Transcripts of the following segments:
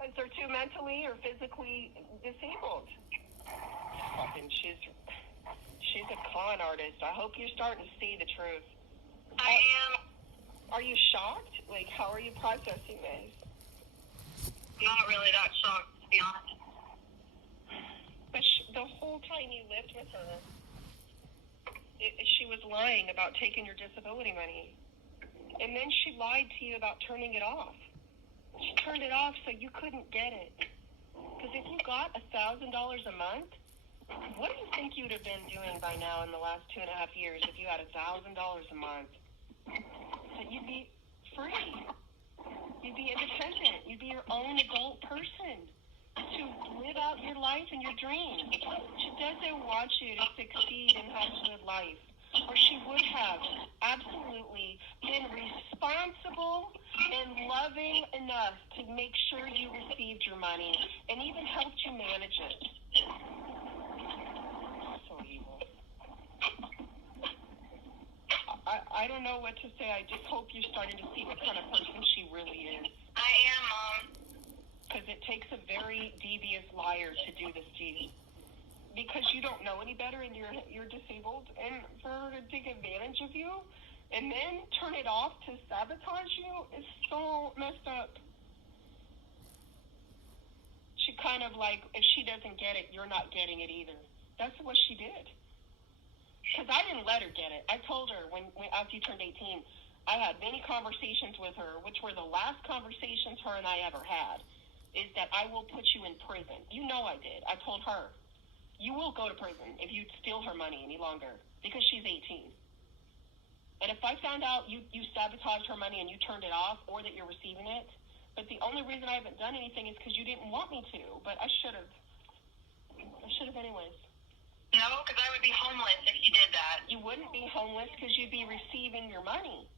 Because they're too mentally or physically disabled. Fucking, she's a con artist. I hope you're starting to see the truth. I am. Are you shocked? Like, how are you processing this? Not really that shocked, to be honest. But the whole time you lived with her, she was lying about taking your disability money. And then she lied to you about turning it off. She turned it off so you couldn't get it. Because if you got $1,000 a month, what do you think you'd have been doing by now in the last 2.5 years if you had $1,000 a month? That you'd be free. You'd be independent. You'd be your own adult person to live out your life and your dreams. She doesn't want you to succeed and have a good life. Or she would have absolutely been responsible and loving enough to make sure you received your money and even helped you manage it. So evil. I don't know what to say. I just hope you're starting to see what kind of person she really is. I am, Mom. Because it takes a very devious liar to do this to you. Because you don't know any better and you're disabled, and for her to take advantage of you and then turn it off to sabotage you is so messed up. She kind of like, if she doesn't get it, you're not getting it either. That's what she did. Because I didn't let her get it. I told her when after you turned 18, I had many conversations with her, which were the last conversations her and I ever had, is that I will put you in prison. You know I did. I told her. You will go to prison if you steal her money any longer because she's 18. And if I found out you sabotaged her money and you turned it off or that you're receiving it, but the only reason I haven't done anything is because you didn't want me to, but I should have. I should have anyways. No, because I would be homeless if you did that. You wouldn't be homeless because you'd be receiving your money.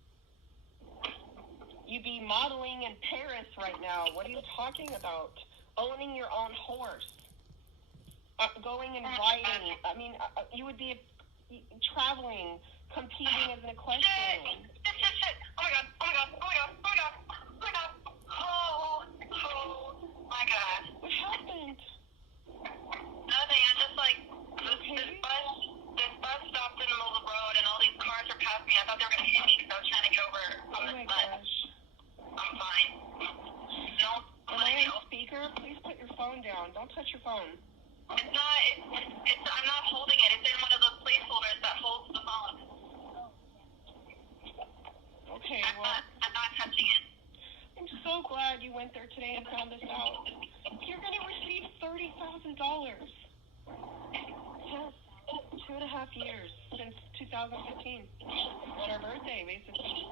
You'd be modeling in Paris right now. What are you talking about? Owning your own horse. Going and riding. I mean, you would be traveling, competing as an equestrian. Shit. Oh my god. Oh my god. What happened? Nothing. I just like, this bus stopped in the middle of the road and all these cars are passing me. I thought they were going to hit me because I was trying to get over on this bus. Gosh. I'm fine. No. Am I on speaker? Please put your phone down. Don't touch your phone. It's not, I'm not holding it. It's in one of those placeholders that holds the phone. Okay, well. I'm not touching it. I'm so glad you went there today and found this out. You're going to receive $30,000. Yes, 2.5 years since 2015. On her birthday, basically.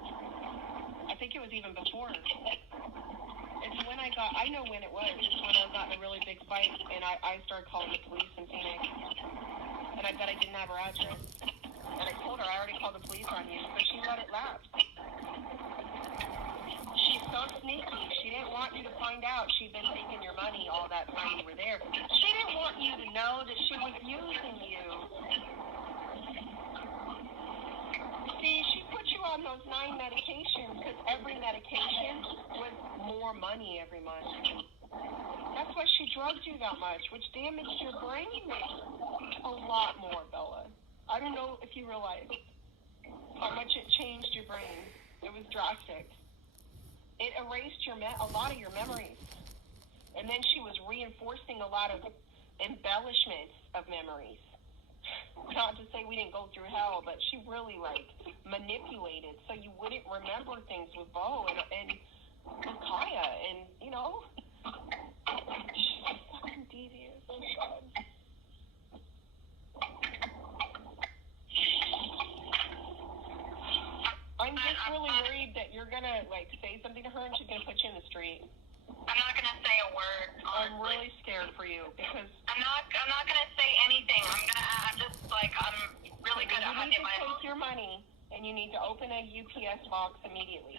I think it was even before. It's when I know when it was. It's when I got in a really big fight, and I started calling the police in Phoenix. And I bet I didn't have her address. And I told her I already called the police on you, but she let it lapse. She's so sneaky. She didn't want you to find out she'd been taking your money all that time you were there. She didn't want you to know that she was using you. See, she put you on those 9 medications because every medication was more money every month. That's why she drugged you that much, which damaged your brain a lot more, Bella. I don't know if you realize how much it changed your brain. It was drastic. It erased a lot of your memories. And then she was reinforcing a lot of embellishments of memories. Not to say we didn't go through hell, but she really, manipulated so you wouldn't remember things with Bo and with Kaya. And, she's fucking devious. Oh, God. I'm just really worried that you're going to, say something to her and she's going to put you in the street. I'm not going to say a word, honestly. I'm really scared for you because... I'm not going to say anything. I'm really good at hiding my emotions. You need to take your money and you need to open a UPS box immediately.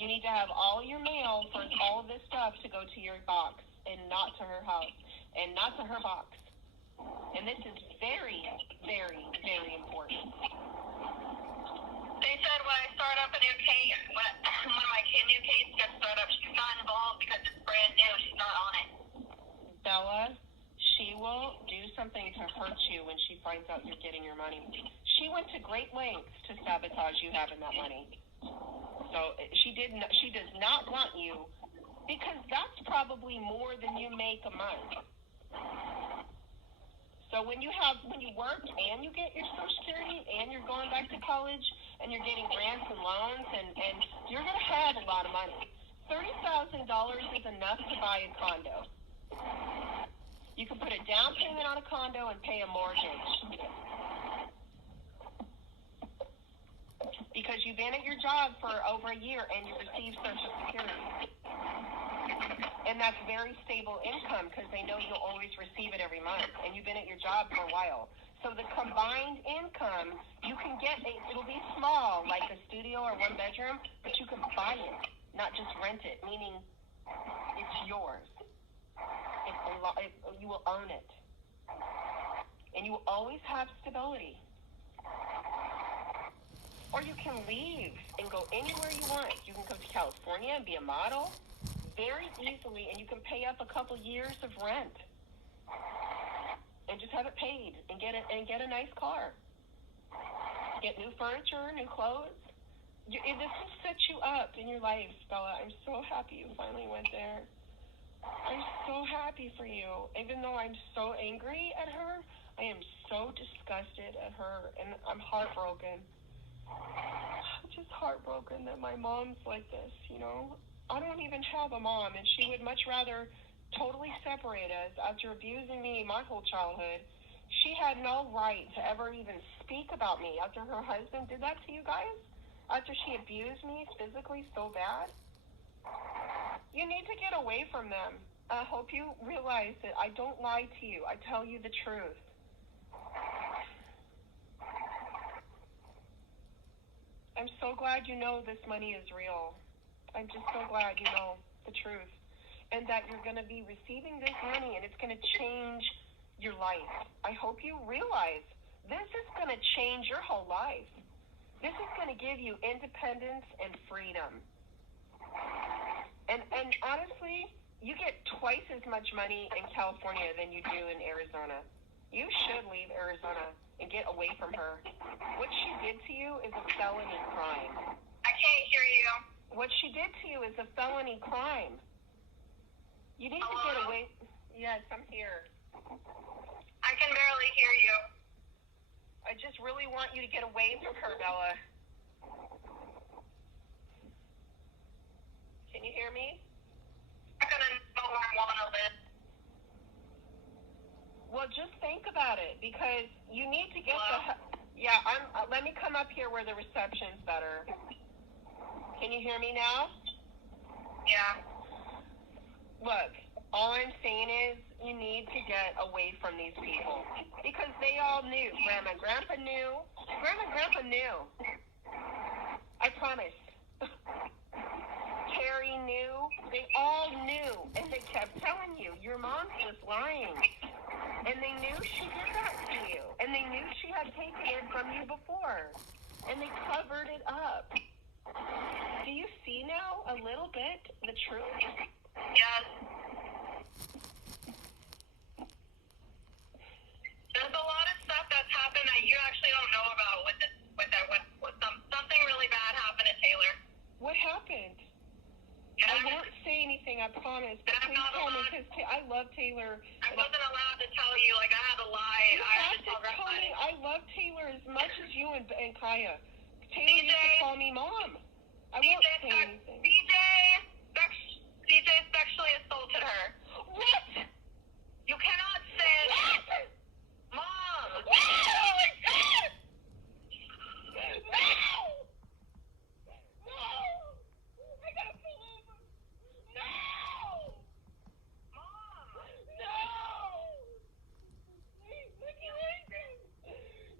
You need to have all your mail for all of this stuff to go to your box and not to her house and not to her box. And this is very, very, very important. They said when I start up a new case, when my new case gets started up, she's not involved because it's brand new. will do something to hurt you when she finds out you're getting your money. She went to great lengths to sabotage you having that money. So she does not want you, because that's probably more than you make a month. So when you work and you get your Social Security and you're going back to college and you're getting grants and loans and you're going to have a lot of money. $30,000 is enough to buy a condo. You can put a down payment on a condo and pay a mortgage. Because you've been at your job for over a year and you receive Social Security. And that's very stable income because they know you'll always receive it every month. And you've been at your job for a while. So the combined income, you can get, it'll be small, like a studio or one bedroom, but you can buy it, not just rent it, meaning it's yours. You will own it. And you will always have stability. Or you can leave and go anywhere you want. You can go to California and be a model very easily, and you can pay up a couple years of rent and just have it paid and get a nice car. Get new furniture, new clothes. This will set you up in your life, Bella. I'm so happy you finally went there. I'm so happy for you. Even though I'm so angry at her, I am so disgusted at her, and I'm heartbroken. I'm just heartbroken that my mom's like this, you know? I don't even have a mom, and she would much rather totally separate us after abusing me my whole childhood. She had no right to ever even speak about me after her husband did that to you guys, after she abused me physically so bad. You need to get away from them. I hope you realize that I don't lie to you. I tell you the truth. I'm so glad you know this money is real. I'm just so glad you know the truth, and that you're going to be receiving this money, and it's going to change your life. I hope you realize this is going to change your whole life. This is going to give you independence and freedom. And honestly, you get twice as much money in California than you do in Arizona. You should leave Arizona and get away from her. What she did to you is a felony crime. I can't hear you. What she did to you is a felony crime. You need to get away. Yes, I'm here. I can barely hear you. I just really want you to get away from her, Bella. Can you hear me? I'm going to know where I want to live. Well, just think about it, because you need to get Hello? let me come up here where the reception's better. Can you hear me now? Yeah. Look, all I'm saying is you need to get away from these people, because they all knew. Grandma and Grandpa knew. Grandma and Grandpa knew. I promise. Terry knew. They all knew, and they kept telling you your mom's just lying. And they knew she did that to you, and they knew she had taken it from you before, and they covered it up. Do you see now a little bit the truth? Yes. There's a lot of stuff that's happened that you actually don't know about something really bad happened to Taylor. What happened? Yeah. I won't say anything, I promise, but please tell me, because I love Taylor. I wasn't allowed to tell you, I had to lie. You have to tell me. I love Taylor as much as you and Kaya. Taylor used to call me Mom. I won't say anything. CJ sexually assaulted her. What? You cannot say What? Mom! Oh my God! No! No! I gotta pull over. No! Mom! No! Please, look at anything.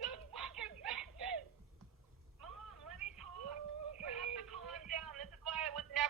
Those fucking bitches! Mom, let me talk. You have to calm down. This is why I would never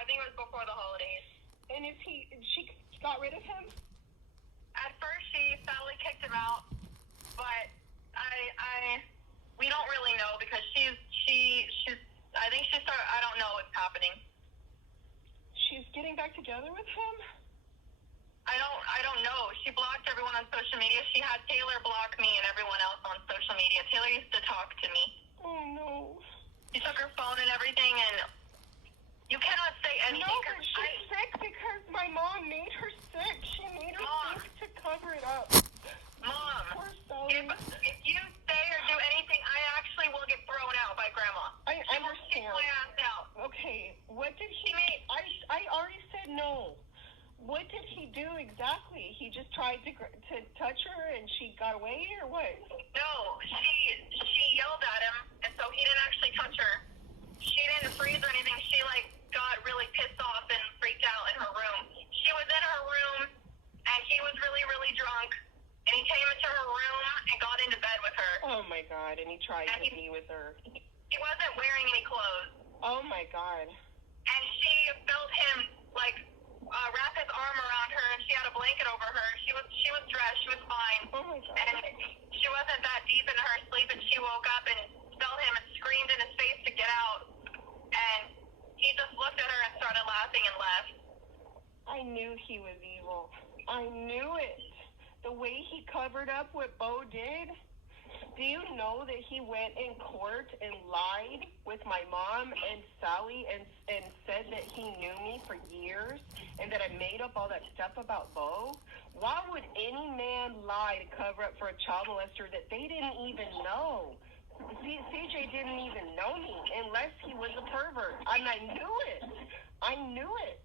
I think it was before the holidays. And she got rid of him? At first, she sadly kicked him out, but we don't really know because she's I think she started. I don't know what's happening. She's getting back together with him? I don't know. She blocked everyone on social media. She had Taylor block me and everyone else on social media. Taylor used to talk to me. Oh no. She took her phone and everything, and you cannot say anything. No, but she's sick because my mom made her sick. She made her sick to cover it up. Mom, Poor Sally. if you say or do anything, I actually will get thrown out by Grandma. I She will kick understand. my ass out. Okay, what did he make? I already said no. What did he do exactly? He just tried to touch her and she got away, or what? No, she yelled at him, and so he didn't actually touch her. She didn't freeze or anything. She got really pissed off and freaked out in her room. She was in her room, and he was really, really drunk, and he came into her room and got into bed with her. Oh my God! And he tried to be with her. He wasn't wearing any clothes. Oh my God! And she felt him wrap his arm around her, and she had a blanket over her. She was dressed. She was fine. Oh my God! And she wasn't that deep into her sleep, and she woke up and felt him and screamed in his face to get out. And he just looked at her and started laughing and left. I knew he was evil. I knew it. The way he covered up what Bo did. Do you know that he went in court and lied with my mom and Sally and said that he knew me for years and that I made up all that stuff about Bo? Why would any man lie to cover up for a child molester that they didn't even know? CJ didn't even know me unless he was a pervert. And I knew it. I knew it.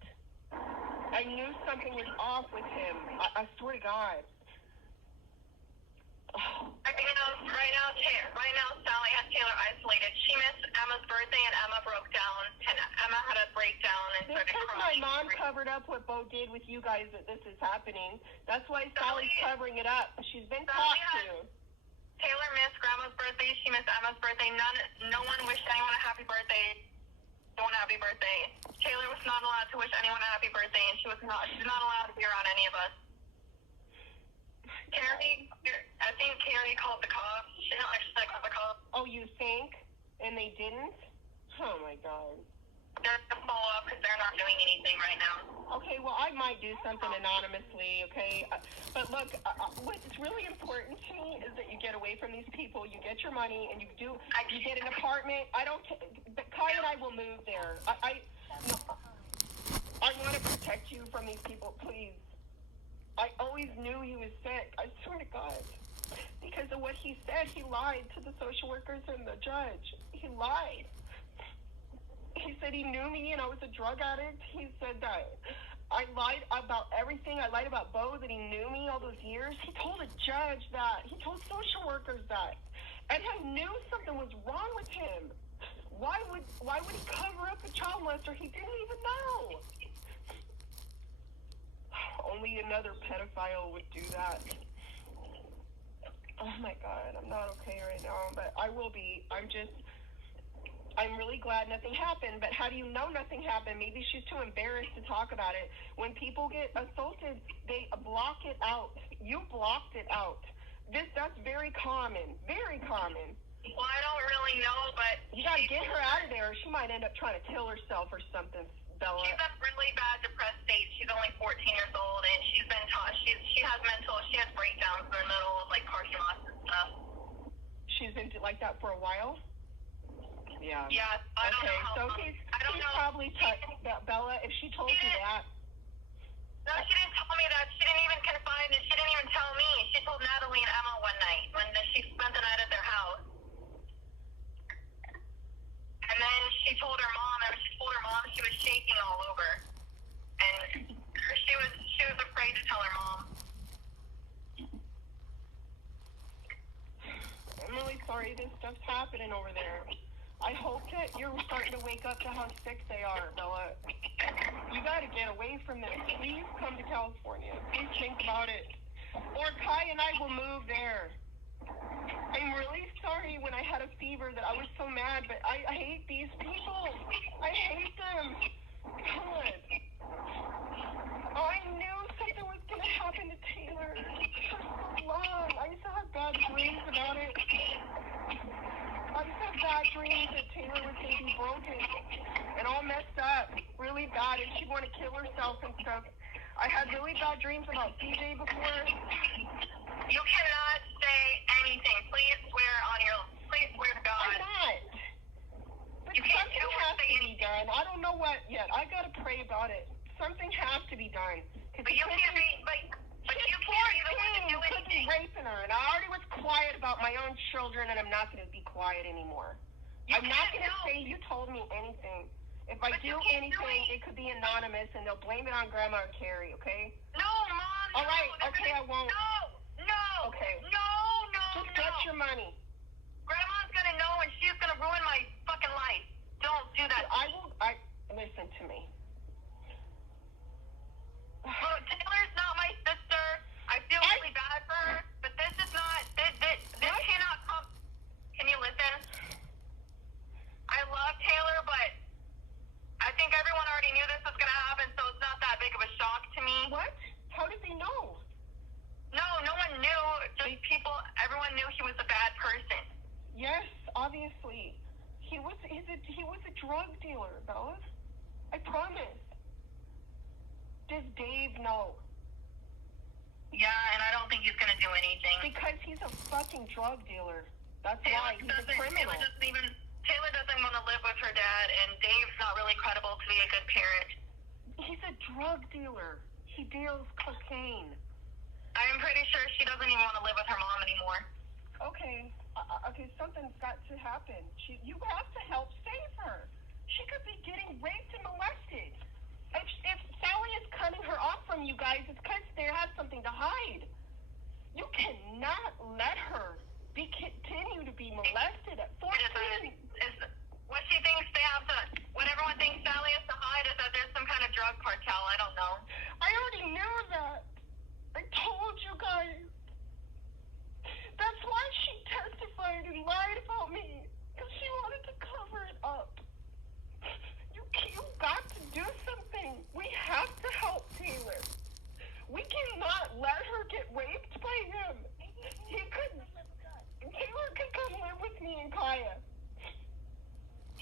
I knew something was off with him. I swear to God. Right now, Sally has Taylor isolated. She missed Emma's birthday, and Emma broke down. And Emma had a breakdown and started crying. Because my mom covered up what Bo did with you guys that this is happening. That's why Sally's covering it up. She's been talked to. Taylor missed Grandma's birthday. She missed Emma's birthday. No one wished anyone a happy birthday. Taylor was not allowed to wish anyone a happy birthday, and she's not allowed to be around any of us. I think Carrie called the cops. She didn't actually call the cops. Oh, you think? And they didn't? Oh my God. They're going to follow up because they're not doing anything right now. Okay, well, I might do something anonymously, okay? But look, what's really important to me is that you get away from these people. You get your money, and you get an apartment. But Kai and I will move there. I want to protect you from these people, please. I always knew he was sick. I swear to God. Because of what he said, he lied to the social workers and the judge. He lied. He said he knew me and I was a drug addict. He said that I lied about everything. I lied about Bo, that he knew me all those years. He told a judge that. He told social workers that. And I knew something was wrong with him. Why would he cover up a child molester? He didn't even know. Only another pedophile would do that. Oh my God, I'm not okay right now, but I will be. I'm really glad nothing happened, but how do you know nothing happened? Maybe she's too embarrassed to talk about it. When people get assaulted, they block it out. You blocked it out. That's very common, very common. Well, I don't really know, but you gotta get her out of there. She might end up trying to kill herself or something. Bella. She's in really bad depressed state. She's only 14 years old, and she's been taught. She has breakdowns in the middle of parking lots and stuff. She's been like that for a while. Yeah. Yeah. I don't know how long. He's probably touched Bella. If she told you that. No, she didn't tell me that. She didn't even confide, and she didn't even tell me. She told Natalie and Emma one night when she spent the night at their house. And then she told her mom, she was shaking all over. And she was afraid to tell her mom. I'm really sorry this stuff's happening over there. I hope that you're starting to wake up to how sick they are, Bella. You gotta get away from this. Please come to California. Please think about it. Or Kai and I will move there. I'm really sorry when I had a fever that I was so mad, but I hate these people. I hate them. God. I knew something was going to happen to Taylor for so long. I used to have bad dreams about it. I used to have bad dreams that Taylor was going to be broken and all messed up, really bad, and she'd want to kill herself and stuff. I had really bad dreams about CJ before. You cannot say anything. Please swear to God. I'm not. But You can't something has to be done. I don't know what yet. I got to pray about it. Something has to be done. But you can't be, but you can't be the one to do could be anything. raping her, and I already was quiet about my own children, and I'm not going to be quiet anymore. I'm not going to say you told me anything. If I do anything, it could be anonymous, and they'll blame it on Grandma or Carrie, okay? No, Mom. All right, okay, I won't. No. Okay. No. Just get your money. Grandma's going to know, and she's going to ruin my fucking life. Don't do that. Listen to me. Well, Taylor's not my sister. I feel really bad for her, but this is not, this cannot come. Can you listen? I love Taylor, but I think everyone already knew this was going to happen, so it's not that big of a shock to me. What? How did they know? No one knew. Just everyone knew he was a bad person. Yes, obviously. He was a drug dealer, Bella. I promise. Does Dave know? Yeah, and I don't think he's going to do anything. Because he's a fucking drug dealer. That's Taylor why he's a criminal. Taylor doesn't want to live with her dad, and Dave's not really credible to be a good parent. He's a drug dealer. He deals cocaine. I'm pretty sure she doesn't even want to live with her mom anymore. Okay, something's got to happen. You have to help save her. She could be getting raped and molested. If Sally is cutting her off from you guys, it's because they have something to hide. You cannot let her continue to be molested at 14. What she thinks what everyone thinks Sally has to hide is that there's some kind of drug cartel. I don't know. I already knew that. I told you guys. That's why she testified and lied about me. Because she wanted to cover it up. You've got to do something. We have to help Taylor. We cannot let her get raped by him. Taylor could come live with me and Kaya.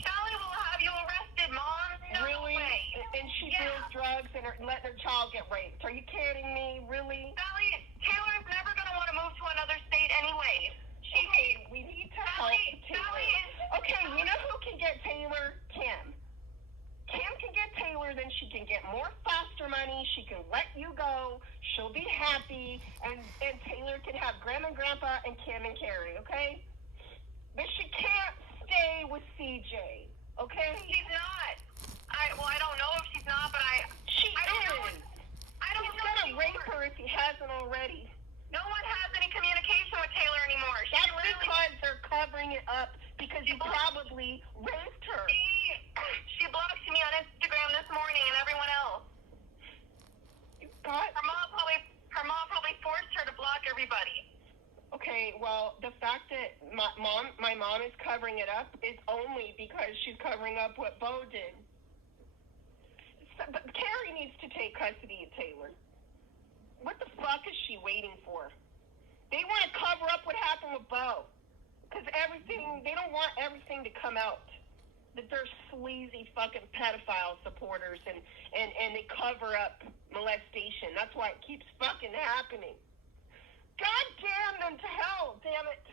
Sally will have you arrested, Mom. No really? Way. And she deals drugs and letting her child get raped. Are you kidding me? Really? Sally, Taylor's never going to want to move to another state anyway. We need to help Taylor. Okay, you know who can get Taylor? Kim. Kim can get Taylor, then she can get more foster money. She can let you go. She'll be happy. And Taylor can have Grandma and Grandpa and Kim and Carrie, okay? But she can't stay with CJ, okay? She's not. I don't know if she's not, but She I don't is. know. I don't He's know. He's gonna rape her if he hasn't already. No one has any communication with Taylor anymore. That's because they're covering it up because you probably raped her. She blocked me on Instagram this morning and everyone else. Her mom probably forced her to block everybody. Okay, well, the fact that my mom is covering it up is only because she's covering up what Bo did. But Carrie needs to take custody of Taylor. What the fuck is she waiting for? They want to cover up what happened with Bo. Because they don't want everything to come out. That they're sleazy fucking pedophile supporters and they cover up molestation. That's why it keeps fucking happening. God damn them to hell, damn it.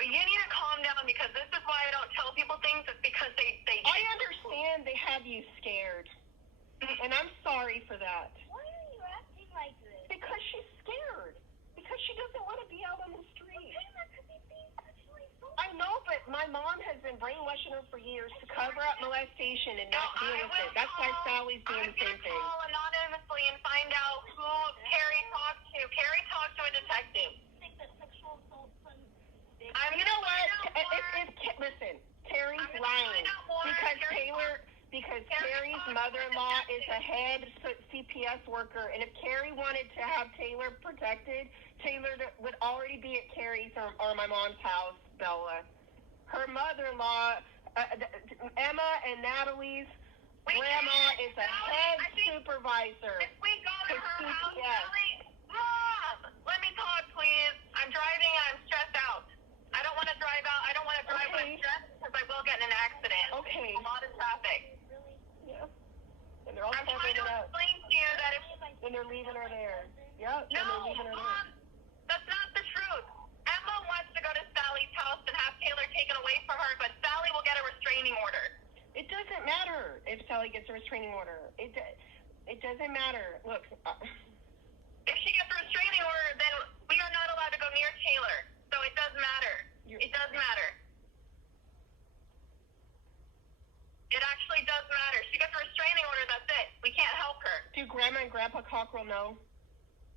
But you need to calm down because this is why I don't tell people things. It's because they I understand they have you scared. And I'm sorry for that. Why are you acting like this? Because she's scared. Because she doesn't want to be out on the street. I know, but my mom has been brainwashing her for years to cover up molestation and not deal with it. That's why Sally's doing the same thing. I'm going to call anonymously and find out who Carrie talked to. Carrie talked to a detective. You know what? Listen, Carrie's lying. Because Carrie's mother-in-law is a head CPS worker, and if Carrie wanted to have Taylor protected, Taylor would already be at Carrie's or my mom's house, Bella. Her mother-in-law, Emma and Natalie's Grandma is a head supervisor. If we go to her for house, CPS. Sally, Mom, let me talk, please. I'm driving and I'm stressed out. I don't want to drive out. I don't want to drive when I'm stressed because I will get in an accident. Okay. A lot of traffic. Yeah. And they're all I'm trying covering to it up. explain to you that if... And they're leaving her there. Yep. No, and they're leaving her Mom, that's not the truth. Emma wants to go to Sally's house and have Taylor taken away from her, but Sally will get a restraining order. It doesn't matter if Sally gets a restraining order. It doesn't matter. Look. If she gets a restraining order, then we are not allowed to go near Taylor. So it does matter. It does matter. It actually does matter. She gets a restraining order, that's it. We can't help her. Do Grandma and Grandpa Cockrell know?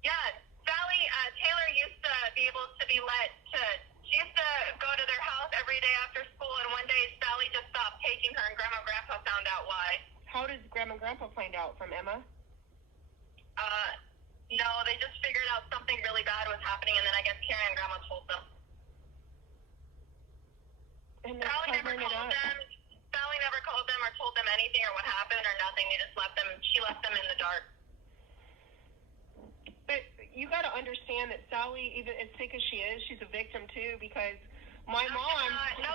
Yeah, Sally, Taylor used to be able to be she used to go to their house every day after school, and one day Sally just stopped taking her, and Grandma and Grandpa found out why. How did Grandma and Grandpa find out? From Emma? No, they just figured out something really bad was happening, and then I guess Karen and Grandma told them. And they're Sally never covering it called up. them. Sally never called them or told them anything or what happened or nothing. They just left them. She left them in the dark. But you got to understand that Sally, even as sick as she is, she's a victim too, because my mom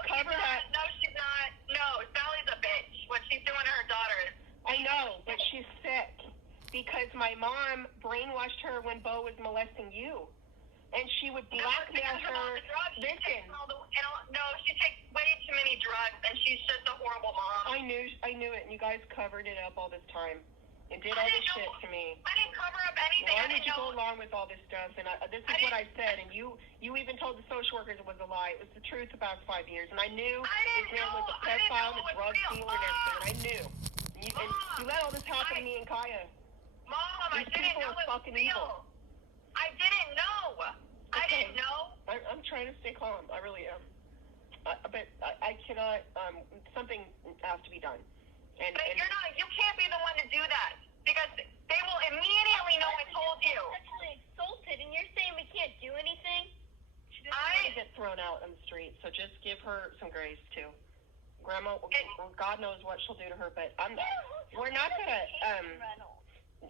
covered up. No, she's not. No, Sally's a bitch. What she's doing to her daughter. I know, but she's sick because my mom brainwashed her when Bo was molesting you, and she would blackmail her. Listen. No, she takes way too many drugs, and she's just a horrible mom. I knew it, and you guys covered it up all this time. And did all this shit to me. I didn't cover up anything. Why would you go along with all this stuff? And this is what I said. And you even told the social workers it was a lie. It was the truth about 5 years. And I knew this man was a pedophile and a drug dealer and everything. And I knew. And you let all this happen to me and Kaya. Mom, I didn't know it was real. Evil. I didn't know. I didn't know. I'm trying to stay calm. I really am. But I cannot. Something has to be done. But you can't be the one to do that, because they will immediately know I told you. You're sexually assaulted, and you're saying we can't do anything? She doesn't want to get thrown out on the street, so just give her some grace, too. Grandma, God knows what she'll do to her, but we're not going to...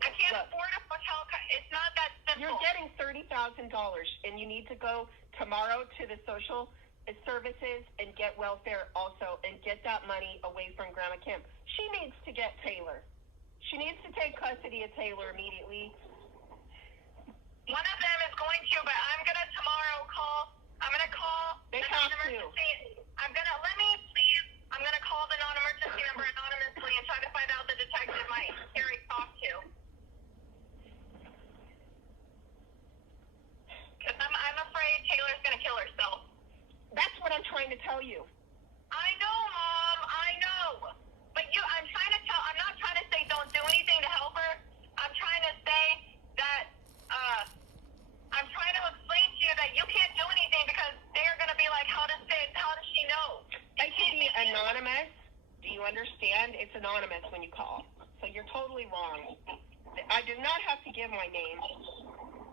I can't afford a hotel. It's not that simple. You're getting $30,000, and you need to go tomorrow to the social services and get welfare also, and get that money away from Grandma Kim. She needs to get Taylor. She needs to take custody of Taylor immediately. One of them is going to, but I'm going to tomorrow call. I'm going to call. They have to. I'm going to, I'm going to call the non-emergency number anonymously and try to find out the detective might Harry talk to. Because I'm afraid Taylor's going to kill herself. That's what I'm trying to tell you. I know, Mom. I know. But I'm not trying to say don't do anything to help her. I'm trying to say that, I'm trying to explain to you that you can't do anything because they're going to be like, how does she know? It can be anonymous. Do you understand? It's anonymous when you call. So you're totally wrong. I do not have to give my name.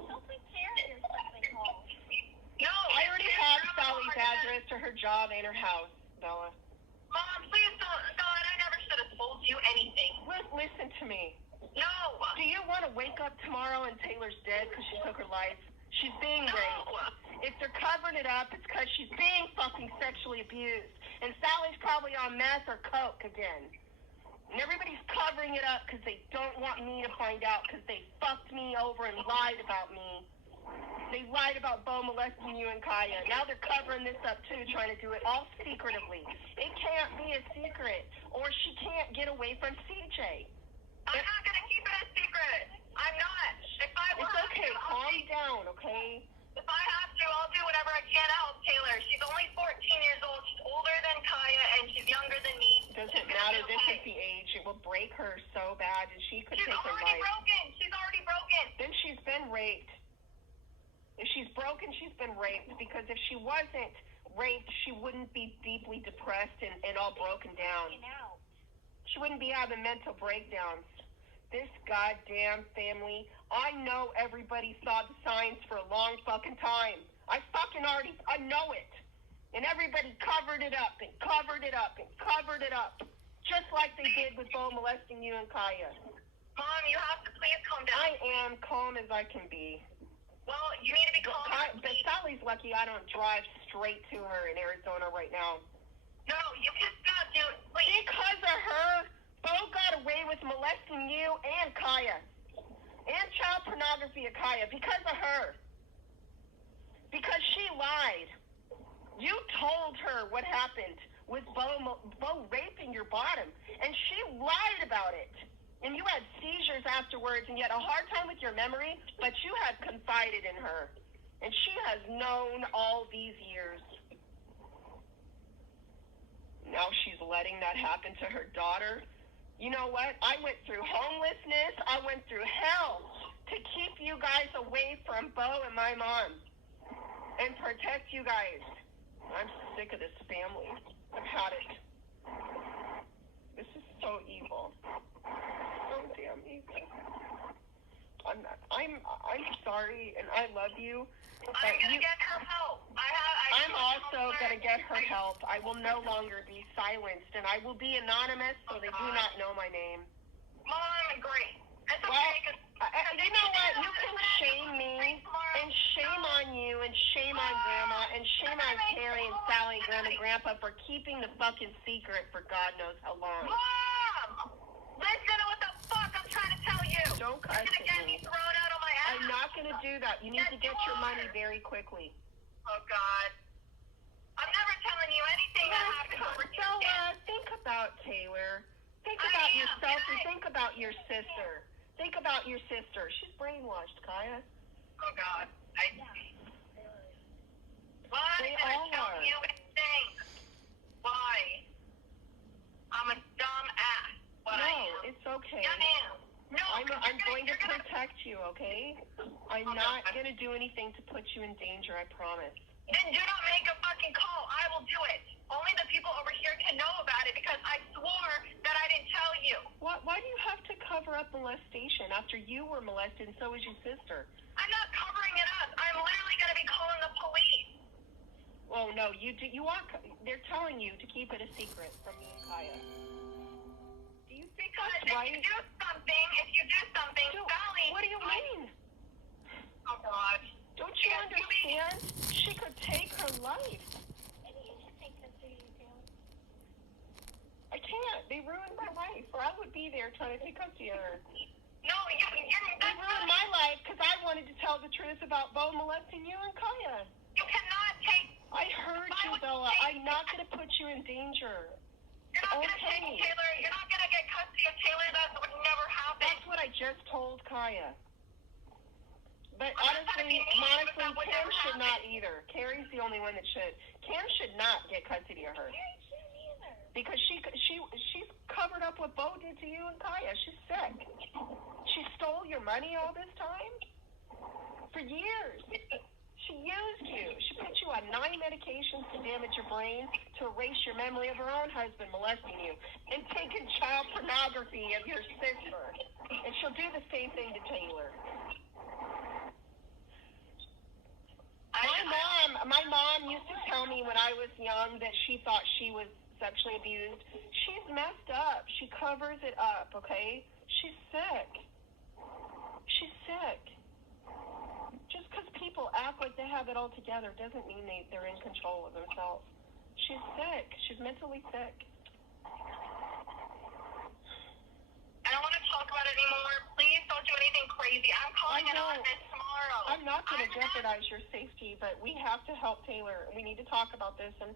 Don't prepare yourself and call. No, I already have Sally's address to her job and her house, Bella. Mom, please don't. God, I never should have told you anything. Listen to me. No. Do you want to wake up tomorrow and Taylor's dead because she took her life? She's being raped. If they're covering it up, it's because she's being fucking sexually abused. And Sally's probably on meth or coke again. And everybody's covering it up because they don't want me to find out because they fucked me over and lied about me. They lied about Bo molesting you and Kaya. Now they're covering this up, too, trying to do it all secretively. It can't be a secret, or she can't get away from CJ. I'm not going to keep it a secret. I'm not. It's okay. Calm down, okay? If I have to, I'll do whatever I can to help Taylor. She's only 14 years old. She's older than Kaya, and she's younger than me. Doesn't matter. This is the age. It will break her so bad, and she could take her life. She's already broken. Then she's been raped. If she's broken, she's been raped, because if she wasn't raped, she wouldn't be deeply depressed and all broken down. She wouldn't be having mental breakdowns. This goddamn family, I know everybody saw the signs for a long fucking time. I know it. And everybody covered it up and covered it up and covered it up. just like they did with Bo molesting you and Kaya. Mom, you have to please calm down. I am calm as I can be. Well, you need to be calm. But Sally's lucky I don't drive straight to her in Arizona right now. No, you cannot do it. Please. Because of her, Bo got away with molesting you and Kaya. And child pornography of Kaya. Because of her. Because she lied. You told her what happened with Bo raping your bottom. And she lied about it. And you had seizures afterwards, and you had a hard time with your memory, but you had confided in her. And she has known all these years. Now she's letting that happen to her daughter. You know what? I went through homelessness. I went through hell to keep you guys away from Bo and my mom and protect you guys. I'm sick of this family. I've had it. This is so evil. So damn evil. I'm sorry, and I love you. I'm gonna get her help. I'm also gonna get her help. I will no longer be silenced, and I will be anonymous, so they do not know my name. Mom, great. It's okay. Well, you know what? You can shame me, and shame on you, and shame on Grandma, and shame on Terry and Sally and Grandma and Grandpa for keeping the fucking secret for God knows how long. Mom! Listen to what the fuck I'm trying to tell you. Don't cuss You're gonna get at me. me thrown out of my ass. I'm not gonna do that. You need to get your money very quickly. Oh, God. I'm never telling you anything that happened over here. Bella, think about Taylor. Think about yourself and think about your sister. Think about your sister. She's brainwashed, Kaya. Oh, God. Why They did I all tell are. you anything? Why? I'm a dumb ass. What I am. No, it's okay. Yeah, ma'am. No, I'm going to protect you, okay? I'm not going to do anything to put you in danger, I promise. Then do not make a fucking call. I will do it. Only the people over here can know about it because I swore that I didn't tell you. Why do you have to cover up molestation after you were molested and so was your sister? I'm not covering it up. I'm literally going to be calling the police. Oh, no, they're telling you to keep it a secret from me and Kaya. Do you think Because that's right? if you do something, Sally... What do you mean? Oh, God. Don't you understand? She could take her life. I can't. They ruined my life, or I would be there trying to take custody of her. No, They ruined my life because I wanted to tell the truth about Bo molesting you and Kaya. you cannot take... I heard you, Bella. I'm not going to put you in danger. You're not going to take Taylor. You're not going to get custody of Taylor. That would never happen. That's what I just told Kaya. But honestly, Kim should not either. Carrie's the only one that should. Kim should not get custody of her. Because she's covered up what Bo did to you and Kaya. She's sick. She stole your money all this time? For years. She used you. She put you on 9 medications to damage your brain, to erase your memory of her own husband molesting you, and taking child pornography of your sister. And she'll do the same thing to Taylor. My mom used to tell me when I was young that she thought she was sexually abused. She's messed up. She covers it up, okay? She's sick. She's sick. Just because people act like they have it all together doesn't mean they're in control of themselves. She's sick. She's mentally sick. I don't want to talk about it anymore. Please don't do anything crazy. I'm calling it on this tomorrow. I'm not going to jeopardize your safety, but we have to help Taylor. We need to talk about this. And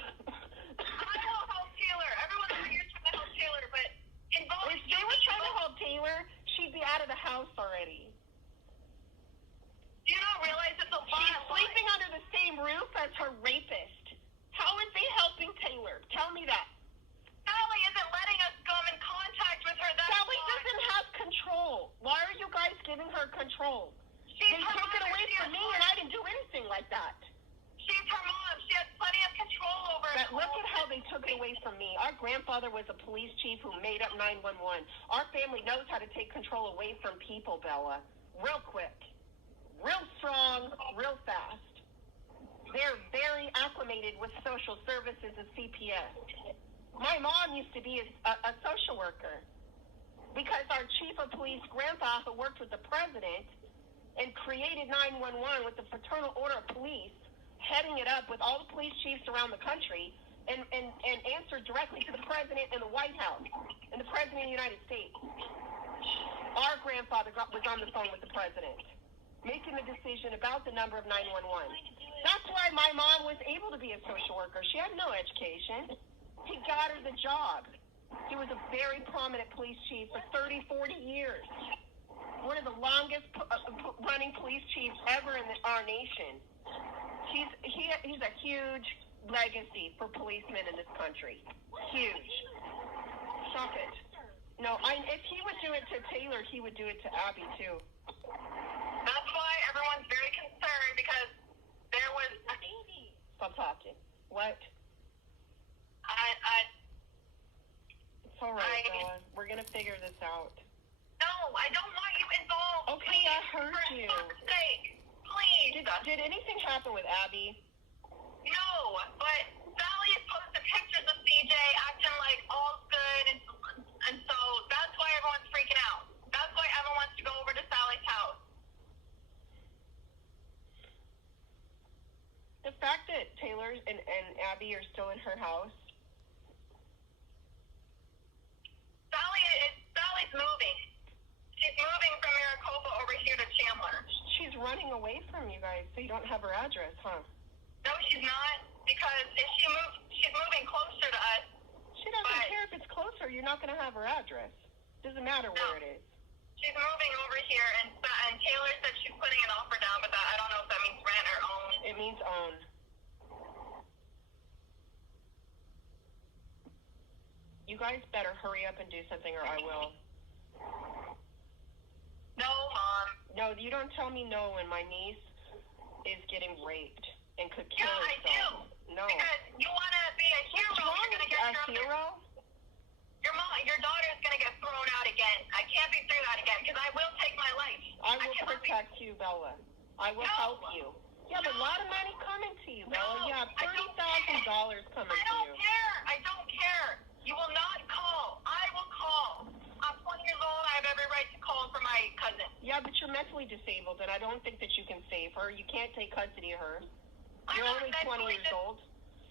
I will help Taylor. Everyone over here is trying to help Taylor, but involving if they were trying to help Taylor, she'd be out of the house already. Do you not realize it's a lot? She's sleeping under the same roof as her rapist. How is they helping Taylor? Tell me that. Sally isn't letting us come in contact with her. Sally doesn't have control. Why are you guys giving her control? They took it away from me, and I didn't do anything like that. She's her mom. She has plenty of control over it. But look at how they took it away from me. Our grandfather was a police chief who made up 911. Our family knows how to take control away from people, Bella. Real quick. Real strong, real fast. They're very acclimated with social services and CPS. My mom used to be a social worker because our chief of police grandpa who worked with the president and created 911 with the Fraternal Order of Police, heading it up with all the police chiefs around the country, and answered directly to the president in the White House and the president of the United States. Our grandfather was on the phone with the president, making the decision about the number of 911. That's why my mom was able to be a social worker. She had no education. He got her the job. He was a very prominent police chief for 30, 40 years. One of the longest running police chiefs ever in our nation. He's a huge legacy for policemen in this country. Huge. Stop it. No, if he would do it to Taylor, he would do it to Abby too. That's why everyone's very concerned because there was a baby. Stop talking. What? It's all right, Bella. We're gonna figure this out. No, I don't want you involved. Okay, I heard you. For fuck's sake, please. Did anything happen with Abby? No, but Sally is posting pictures of CJ acting like all's good, and so that's why everyone's freaking out. That's why everyone wants to go over to Sally's house. The fact that Taylor and Abby are still in her house. Sally's moving. She's moving from Maricopa over here to Chandler. She's running away from you guys, so you don't have her address, huh? No, she's not, because if she's moving closer to us. She doesn't care if it's closer. You're not going to have her address. Doesn't matter where it is. She's moving over here, and Taylor said she's putting an offer down, but I don't know if that means rent or own. It means own. You guys better hurry up and do something, or I will. No, Mom. No, you don't tell me no when my niece is getting raped and could kill herself. Yeah, I do. No. Because you want to be a hero. What's wrong You're with gonna a hero? Your daughter's going to get thrown out again. I can't be through that again because I will take my life. I will protect you, Bella. I will help you. You have a lot of money coming to you, Bella. You have $30,000 coming to you. I don't care. I don't care. You will not call. I will call. I'm 20 years old. I have every right to call for my cousin. Yeah, but you're mentally disabled, and I don't think that you can save her. You can't take custody of her. You're only 20 years old.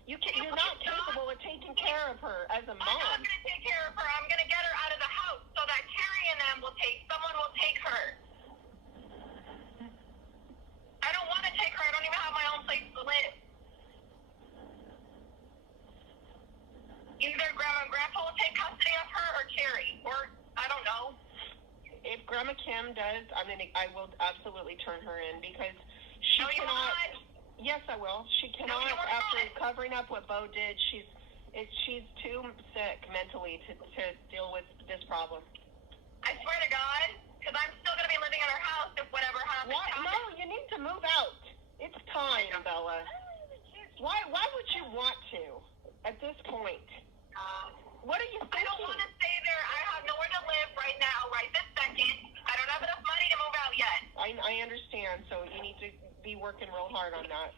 You're not capable of taking care of her as a mom. I'm not going to take care of her. I'm going to get her out of the house so that Terry and them someone will take her. I don't want to take her. I don't even have my own place to live. Either Grandma and Grandpa will take custody of her or Terry. Or, I don't know. If Grandma Kim does, I will absolutely turn her in because she cannot. Yes, I will. She cannot, after covering up what Bo did, she's too sick mentally to deal with this problem. I swear to God, because I'm still going to be living in her house if whatever happens. No, you need to move out. It's time, Bella. Why would you want to at this point? What are you thinking? I don't want to stay there. I have nowhere to live right now, right this second. I don't have enough money to move out yet. I understand, so you need to be working real hard on that,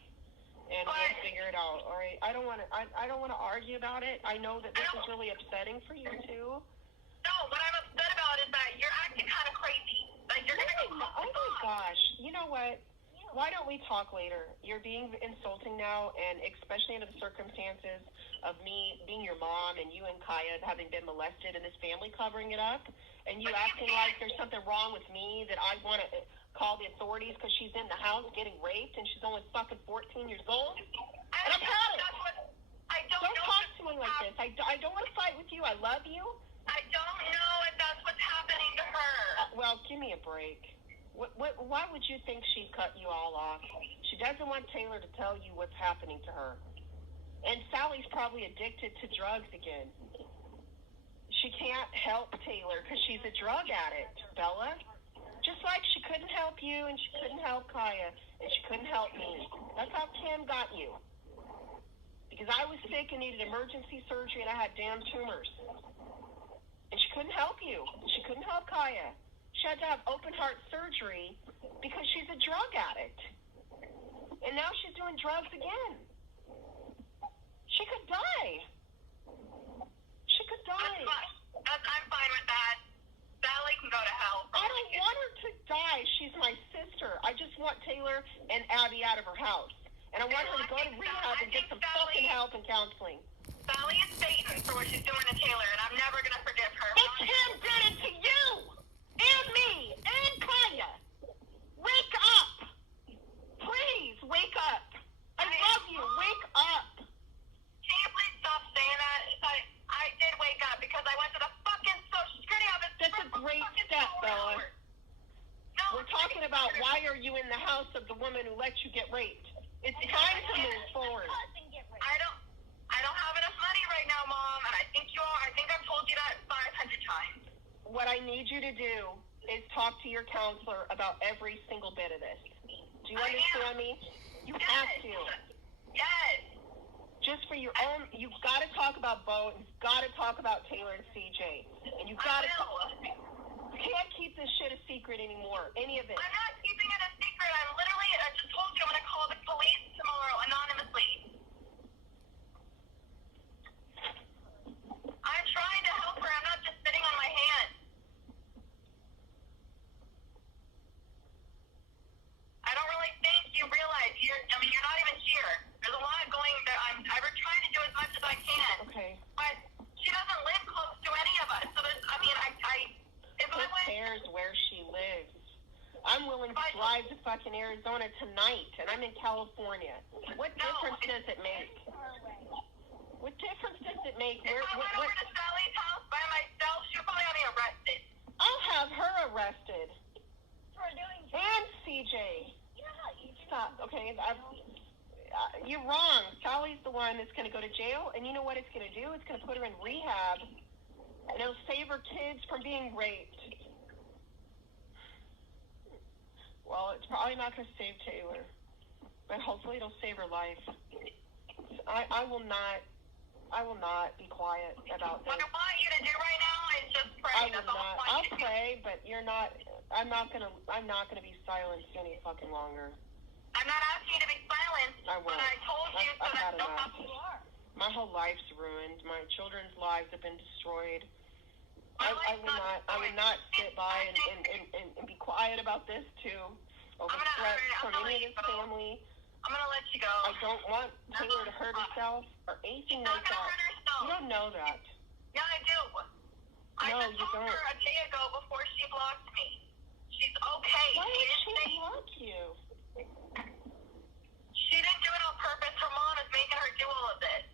and we'll figure it out. All right. I don't want to argue about it. I know that this is really upsetting for you too. No, what I'm upset about is that you're acting kind of crazy. Like you're gonna go. Oh my gosh. You know what? Why don't we talk later? You're being insulting now, and especially under the circumstances of me being your mom and you and Kaya having been molested and this family covering it up, and you acting like there's something wrong with me that I want to call the authorities because she's in the house getting raped and she's only fucking 14 years old. And I'm proud of it. Don't talk to me like this. I don't want to fight with you. I love you. I don't know if that's what's happening to her. Well, give me a break. Why would you think she cut you all off? She doesn't want Taylor to tell you what's happening to her. And Sally's probably addicted to drugs again. She can't help Taylor because she's a drug addict, Bella. Just like she couldn't help you and she couldn't help Kaya and she couldn't help me. That's how Kim got you. Because I was sick and needed emergency surgery and I had damn tumors. And she couldn't help you. She couldn't help Kaya. She had to have open heart surgery because she's a drug addict. And now she's doing drugs again. She could die. to rehab and get some fucking help and counseling. Sally is Satan for what she's doing to Taylor, and I'm never going to forgive her. But Kim did it to you! And me! And Kaya! Wake up! Please, wake up! I love you! Wake up! Can you please stop saying that? I did wake up because I went to the fucking Social Security office. That's a great step, Bella. No, we're talking about why are you in the house of the woman who let you get raped. It's time to move forward. I don't have enough money right now, Mom, and I think I've told you that 500 times. What I need you to do is talk to your counselor about every single bit of this. Do you understand me? You have to. Yes. Just for your own, you've got to talk about Bo, you've got to talk about Taylor and CJ. And you've got to, you can't keep this shit a secret anymore, any of it. I'm not keeping it a secret. I just told you I'm going to call the police tomorrow anonymously. I'm trying to help her. I'm not just sitting on my hands. I don't really think you realize you're not even here. There's a lot going there. I'm trying to do as much as I can. Okay. But she doesn't live close to any of us. So there's, Who cares where she lives? I'm willing to drive to fucking Arizona tonight, and I'm in California. What difference does it make? What difference does it make? If I went over to Sally's house by myself, she would probably have me arrested. I'll have her arrested. For doing And CJ. Stop. Okay, you're wrong. Sally's the one that's going to go to jail, and you know what it's going to do? It's going to put her in rehab, and it'll save her kids from being raped. Well, it's probably not going to save Taylor, but hopefully it'll save her life. I will not be quiet about this. What I want you to do right now is just pray. I will not. I'll pray, but you're not. I'm not gonna be silenced any fucking longer. I'm not asking you to be silenced. I won't. But I told you I've so had that enough. you are. My whole life's ruined. My children's lives have been destroyed. My I would not sit by and be quiet about this too. Over threats from any of this family. I'm gonna let you go. I don't want Taylor to hurt herself or anything like that. You don't know that. Yeah, I do. I No, just you told don't. her a day ago before she blocked me. She's okay. Why would she block you? She didn't do it on purpose. Her mom is making her do all of this.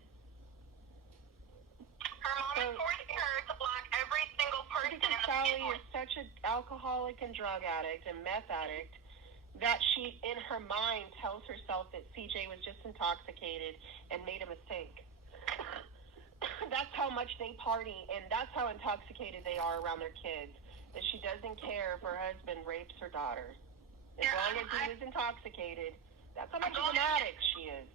Her mom is forcing her to block every single person in the Sally family. is such an alcoholic and drug addict and meth addict that she, in her mind, tells herself that CJ was just intoxicated and made a mistake. That's how much they party, and that's how intoxicated they are around their kids, that she doesn't care if her husband rapes her daughter. As long as he was intoxicated, that's how much of an addict she is.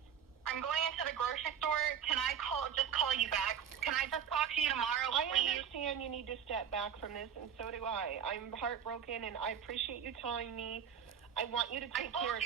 I'm going into the grocery store. Can I just call you back? Can I just talk to you tomorrow, I please? understand you need to step back from this, and so do I. I'm heartbroken, and I appreciate you telling me. I want you to take care of